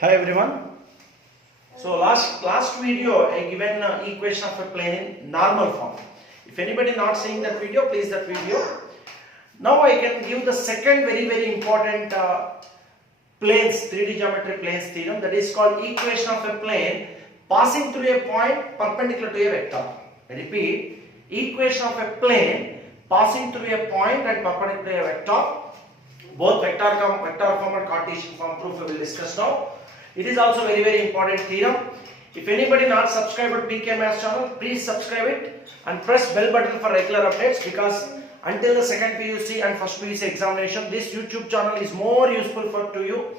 Hi everyone. So last video I given equation of a plane in normal form. If anybody not seeing that video, please that video. Now I can give the second very important planes 3D geometry planes theorem, that is called equation of a plane passing through a point perpendicular to a vector. I repeat, equation of a plane passing through a point and perpendicular to a vector. Both vector form and Cartesian form proof we will discuss now. It is also very important theorem. If anybody not subscribed to PK Maths channel, please subscribe it and press bell button for regular updates, because until the second PUC and first PUC examination, this YouTube channel is more useful to you.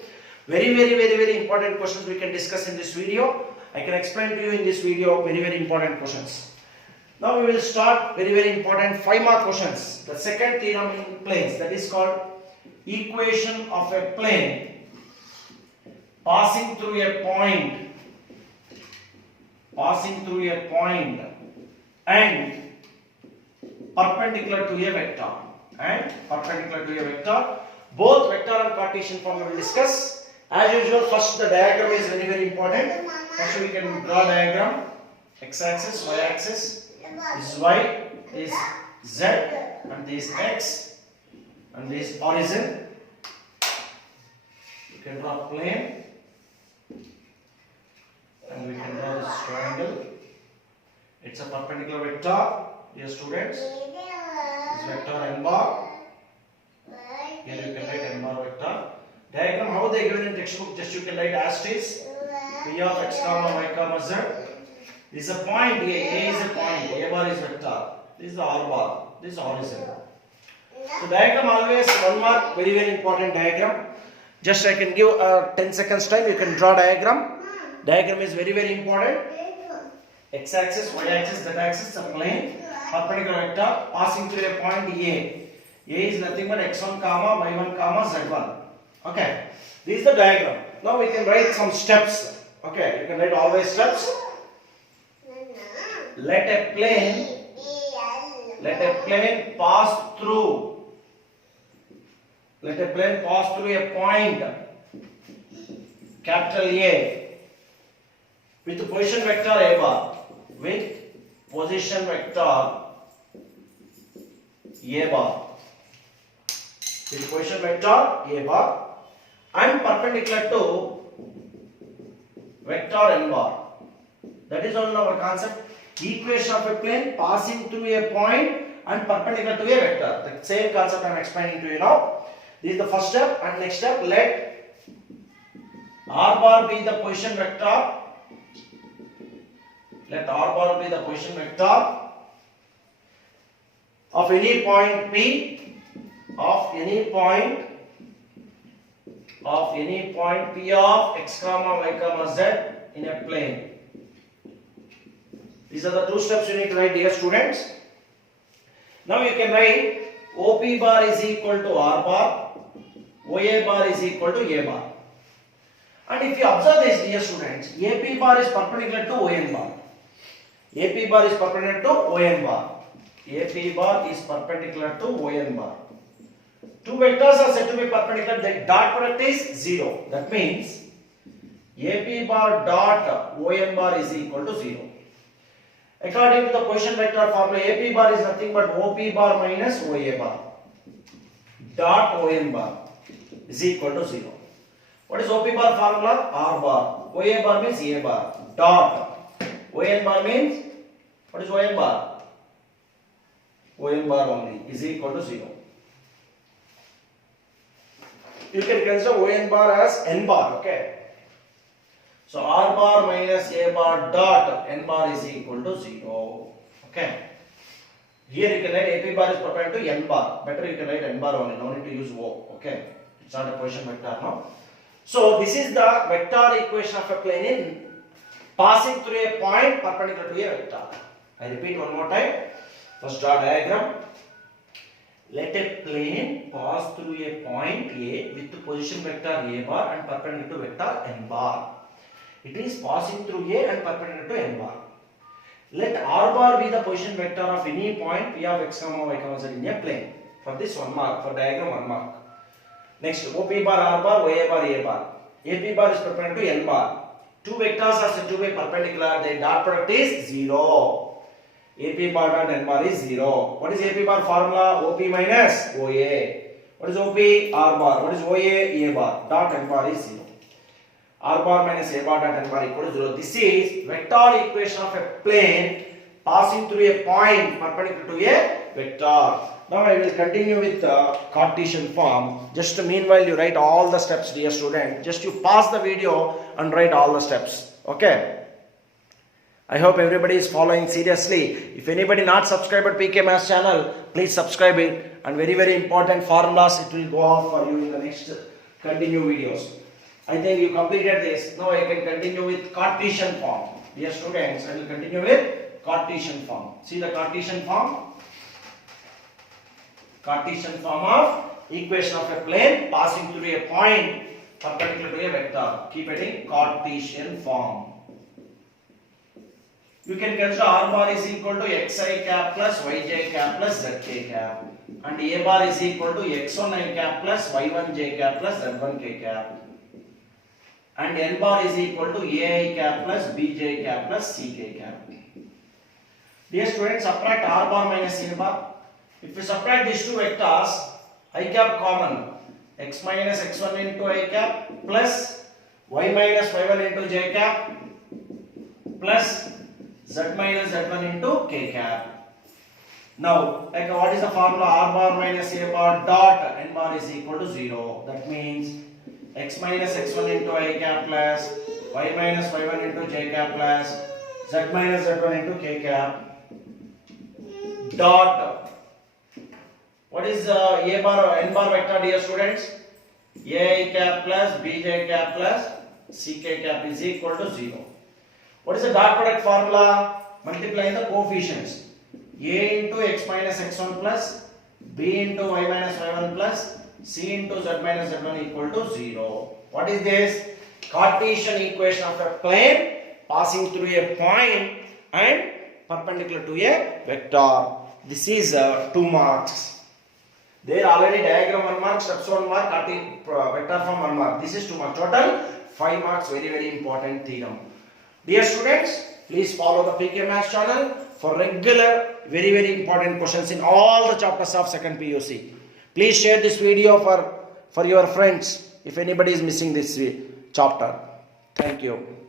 Very important questions we can discuss in this video. I can explain to you in this video very important questions. Now we will start very important 5 mark questions. The second theorem in planes, that is called equation of a plane passing through a point and perpendicular to a vector both vector and Cartesian form we will discuss. As usual, first the diagram is very important. First we can draw diagram. X axis, y axis, this is y, this is z, and this is x, and this is horizon. You can draw plane, and we can draw this triangle. It's a perpendicular vector, dear students. This vector n bar. Here you can write n bar vector. Diagram how they given in textbook, just you can write as it is. P of x comma y comma z. This is a point A. A is a point. A bar is vector. This is the R bar. This is horizon. So diagram always 1 mark. Very important diagram. Just I can give 10 seconds time. You can draw diagram. Diagram is very important. X axis, y axis, z axis, a plane, perpendicular vector passing through a point A. A is nothing but x1 comma y1 comma z1. Okay, this is the diagram. Now we can write some steps. Okay, you can write always steps. Let a plane pass through a point capital A with position vector A bar, and perpendicular to vector n bar. That is on our concept. Equation of a plane passing through a point and perpendicular to a vector. The same concept I am explaining to you now. This is the first step, and next step, let R bar be the position vector. Let R bar be the position vector of any point P, P of x comma y comma z in a plane. These are the 2 steps you need to write, dear students. Now you can write OP bar is equal to R bar, OA bar is equal to A bar. And if you observe this, dear students, AP bar is perpendicular to ON bar. AP bar is perpendicular to ON bar. AP bar is perpendicular to ON bar. 2 vectors are said to be perpendicular. The dot product is 0. That means AP bar dot ON bar is equal to 0. According to the position vector formula, AP bar is nothing but OP bar minus OA bar dot ON bar is equal to 0. What is OP bar formula? R bar. OA bar means A bar dot ON bar means, what is ON bar? ON bar only is equal to 0. You can consider ON bar as n bar. Okay. So R bar minus A bar dot n bar is equal to 0. Okay. Here you can write AP bar is perpendicular to n bar. Better you can write n bar only. No need to use O. Okay. It's not a position vector now. So this is the vector equation of a plane in passing through a point perpendicular to a vector. I repeat one more time. First draw diagram. Let a plane pass through a point A with the position vector A bar and perpendicular to vector n bar. It is passing through A and perpendicular to n bar. Let R bar be the position vector of any point P of x comma y comma z in a plane. For this 1 mark, for diagram 1 mark. Next, OP bar, R bar, OA bar, A bar. AP bar is perpendicular to N bar. Two vectors are said to be perpendicular. Their dot product is 0. AP bar dot N bar is 0. What is AP bar formula? OP minus OA. What is OP? R bar. What is OA? A bar. Dot N bar is 0. R bar minus A bar dot N bar equal to 0. This is vector equation of a plane passing through a point perpendicular to a vector. Now I will continue with the Cartesian form. Just meanwhile you write all the steps, dear student. Just you pause the video and write all the steps. Okay. I hope everybody is following seriously. If anybody not subscribed to PK Maths channel, please subscribe it. And very important formulas it will go off for you in the next continue videos. I think you completed this. Now I can continue with Cartesian form. Dear students, I will continue with Cartesian form. See the Cartesian form? Cartesian form of equation of a plane passing through a point perpendicular to a vector. Keep it in Cartesian form. You can consider R bar is equal to xi cap plus yj cap plus zk cap, and A bar is equal to x1i cap plus y1j cap plus z1k cap, and N bar is equal to ai cap plus bj cap plus ck cap. Dear students, subtract R bar minus A bar. If we subtract these two vectors, I cap common, x minus x1 into I cap plus y minus y1 into j cap plus z minus z1 into k cap. Now, what is the formula? R bar minus A bar dot N bar is equal to 0. That means x minus x1 into I cap plus y minus y1 into j cap plus z minus z1 into k cap dot. What is A bar or N bar vector, dear students? A cap plus bj cap plus ck cap is equal to 0. What is the dot product formula? Multiply the coefficients. A into x minus x1 plus b into y minus y1 plus c into z minus z1 equal to 0. What is this? Cartesian equation of a plane passing through a point and perpendicular to a vector. This is 2 marks. There already diagram 1 mark, steps 1 mark, vector form 1 mark. This is 2 marks. Total 5 marks. Very important theorem. Dear students, please follow the PK Maths channel for regular, very important questions in all the chapters of 2nd PUC. Please share this video for your friends if anybody is missing this chapter. Thank you.